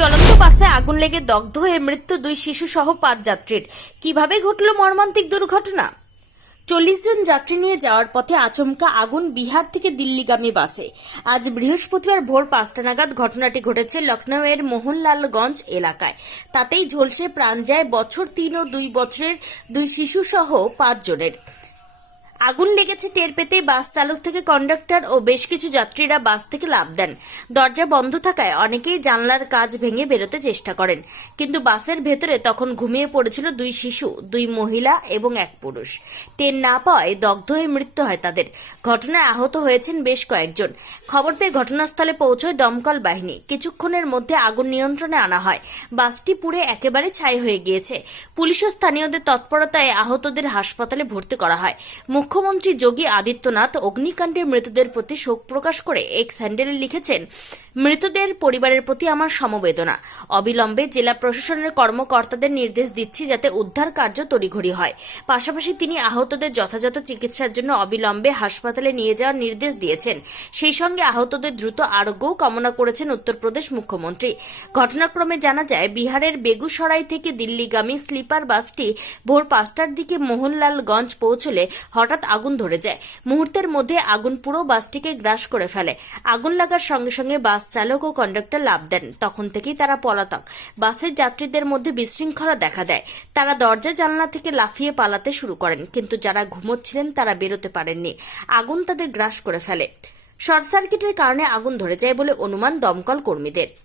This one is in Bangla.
চলন্ত বাসে আগুন লেগে দগ্ধ হয়ে মৃত্যু দুই শিশু সহ পাঁচ যাত্রীর। কীভাবে ঘটল মর্মান্তিক দুর্ঘটনা? চল্লিশ জন যাত্রী নিয়ে যাওয়ার পথে আচমকা আগুন বিহার থেকে দিল্লিগামী বাসে। আজ বৃহস্পতিবার ভোর পাঁচটা নাগাদ ঘটনাটি ঘটেছে লখনৌয়ের মোহনলালগঞ্জ এলাকায়। তাতেই ঝলসে প্রাণ যায় বছর তিন ও দুই বছরের দুই শিশু সহ পাঁচ জনের। আগুন লেগেছে টের পেতেই বাস চালক থেকে কন্ডাক্টর ও বেশ কিছু যাত্রীরা বাস থেকে লাভ দেন। দরজা বন্ধ থাকায় অনেকেই জানলার কাজ ভেঙে বেরোতে চেষ্টা করেন। কিন্তু বাসের ভেতরে তখন ঘুমিয়ে পড়েছিল দুই শিশু, দুই মহিলা এবং এক পুরুষ। টের না পাওয়ায় দগ্ধ হয়ে মৃত্যু হয় তাদের। ঘটনায় আহত হয়েছেন বেশ কয়েকজন। খবর পেয়ে ঘটনাস্থলে পৌঁছয় দমকল বাহিনী। কিছুক্ষণের মধ্যে আগুন নিয়ন্ত্রণে আনা হয়। বাসটি পুড়ে একেবারে ছাই হয়ে গিয়েছে। পুলিশ ও স্থানীয়দের তৎপরতায় আহতদের হাসপাতালে ভর্তি করা হয়। মুখ্যমন্ত্রী যোগী আদিত্যনাথ অগ্নিকাণ্ডে মৃতদের প্রতি শোক প্রকাশ করে এক্স হ্যান্ডেলে লিখেছেন, মৃতদের পরিবারের প্রতি আমার সমবেদনা। অবিলম্বে জেলা প্রশাসনের কর্মকর্তাদের নির্দেশ দিচ্ছি যাতে উদ্ধার কার্য তড়িঘড়ি হয়। পাশাপাশি তিনি আহতদের যথাযথ চিকিৎসার জন্য অবিলম্বে হাসপাতালে নিয়ে যাওয়ার নির্দেশ দিয়েছেন। সেই সঙ্গে আহতদের দ্রুত আরোগ্যও কামনা করেছেন উত্তরপ্রদেশ মুখ্যমন্ত্রী। ঘটনাক্রমে জানা যায়, বিহারের বেগুসরাই থেকে দিল্লিগামী স্লিপার বাসটি ভোর পাঁচটার দিকে মোহনলালগঞ্জ পৌঁছলে হঠাৎ আগুন ধরে যায়। মুহূর্তের মধ্যে আগুন পুরো বাসটিকে গ্রাস করে ফেলে। আগুন লাগার সঙ্গে সঙ্গে বাস চালক ও কন্ডাক্টর লাভ দেন। তখন থেকেই তারা পলাতক। বাসের যাত্রীদের মধ্যে বিশৃঙ্খলা দেখা দেয়। তারা দরজা জানলা থেকে লাফিয়ে পালাতে শুরু করেন, কিন্তু যারা ঘুমোচ্ছিলেন তারা বেরোতে পারেননি। আগুন তাদের গ্রাস করে ফেলে। শর্ট সার্কিটের কারণে আগুন ধরে যায় বলে অনুমান দমকল কর্মীদের।